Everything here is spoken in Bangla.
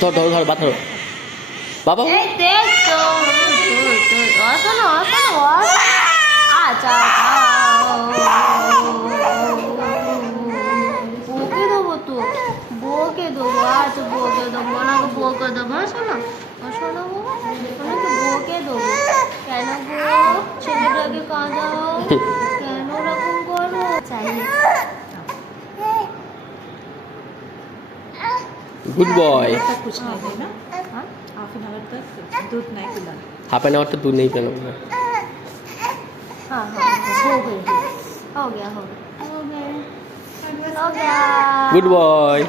ধর ধর ধর বাবা বাবা বকে দেবো তো, বকে দেবো, আচ্ছা বকে দেবো, ওনাকে বকে দেবো, শোনো শোনো ওনাকে বকে দেবো। কেন গো ছেলেটাকে কাঁদাও, কেন ওরকম করো? Good boy. कुछ नहीं देना, हाफ एन आवर तक दूध नहीं पिलाना। हाफ एन आवर तक दूध नहीं पिलाना। हाँ हाँ हो गई, हो गया हो गया हो गया। Good boy.